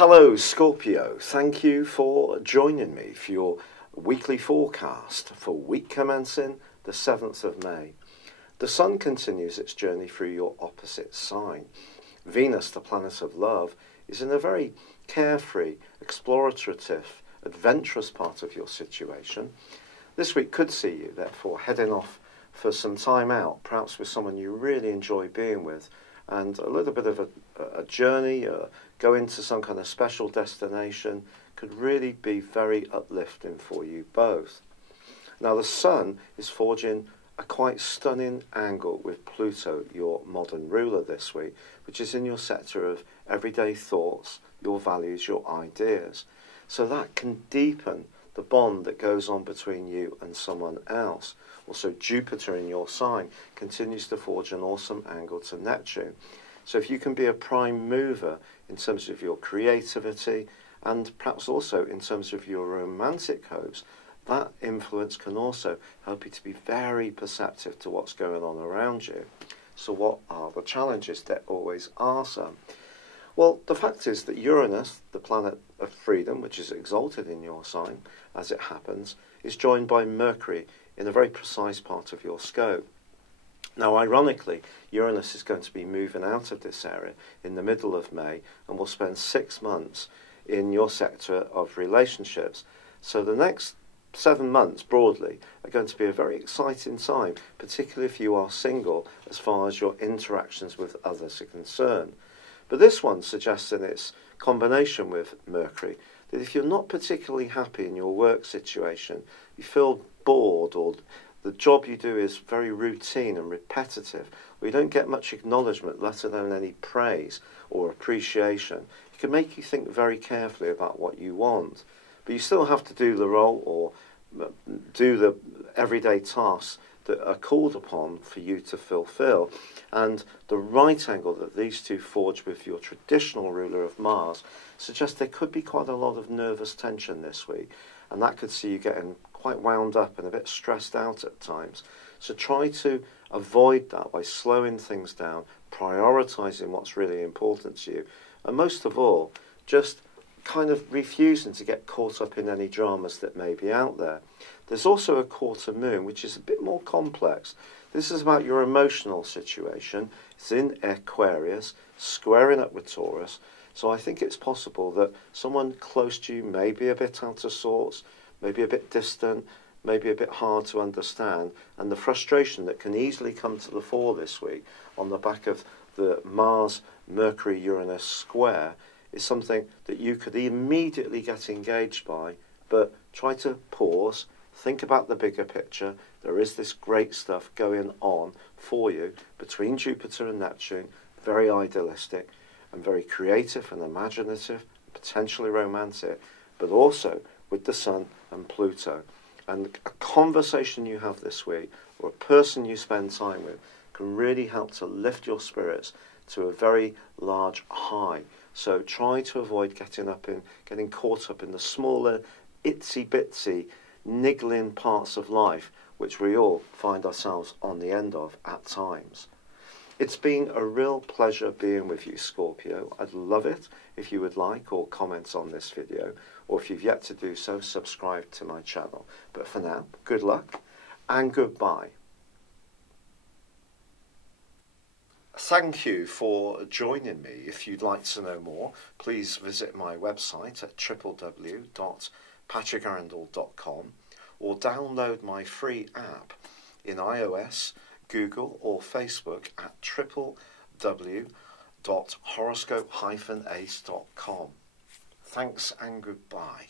Hello Scorpio, thank you for joining me for your weekly forecast for week commencing the 7th of May. The Sun continues its journey through your opposite sign. Venus, the planet of love, is in a very carefree, explorative, adventurous part of your situation. This week could see you, therefore, heading off for some time out, perhaps with someone you really enjoy being with, and a little bit of a journey, going to some kind of special destination could really be very uplifting for you both. Now the Sun is forging a quite stunning angle with Pluto, your modern ruler this week, which is in your sector of everyday thoughts, your values, your ideas. So that can deepen the bond that goes on between you and someone else. Also, Jupiter in your sign continues to forge an awesome angle to Neptune. So if you can be a prime mover in terms of your creativity and perhaps also in terms of your romantic hopes, that influence can also help you to be very perceptive to what's going on around you. So what are the challenges? There always are some. Well, the fact is that Uranus, the planet of freedom, which is exalted in your sign, as it happens, is joined by Mercury in a very precise part of your scope. Now, ironically, Uranus is going to be moving out of this area in the middle of May and will spend 6 months in your sector of relationships. So the next 7 months, broadly, are going to be a very exciting time, particularly if you are single, as far as your interactions with others are concerned. But this one suggests in its combination with Mercury that if you're not particularly happy in your work situation, you feel bored, or the job you do is very routine and repetitive, or you don't get much acknowledgement, let alone any praise or appreciation, it can make you think very carefully about what you want. But you still have to do the role or do the everyday tasks that are called upon for you to fulfill. And the right angle that these two forge with your traditional ruler of Mars suggests there could be quite a lot of nervous tension this week, and that could see you getting quite wound up and a bit stressed out at times. So try to avoid that by slowing things down, prioritising what's really important to you, and most of all, just kind of refusing to get caught up in any dramas that may be out there. There's also a quarter moon, which is a bit more complex. This is about your emotional situation. It's in Aquarius, squaring up with Taurus. So I think it's possible that someone close to you may be a bit out of sorts, maybe a bit distant, maybe a bit hard to understand, and the frustration that can easily come to the fore this week on the back of the Mars-Mercury-Uranus square is something that you could immediately get engaged by, but try to pause, think about the bigger picture. There is this great stuff going on for you between Jupiter and Neptune, very idealistic and very creative and imaginative, potentially romantic, but also with the Sun and Pluto. And a conversation you have this week, or a person you spend time with, can really help to lift your spirits to a very large high. So try to avoid getting caught up in the smaller, itsy-bitsy, niggling parts of life, which we all find ourselves on the end of at times. It's been a real pleasure being with you, Scorpio. I'd love it if you would like or comment on this video, or if you've yet to do so, subscribe to my channel. But for now, good luck and goodbye. Thank you for joining me. If you'd like to know more, please visit my website at www.patrickarundel.com or download my free app in iOS, Google or Facebook at www.horoscope-ace.com. Thanks and goodbye.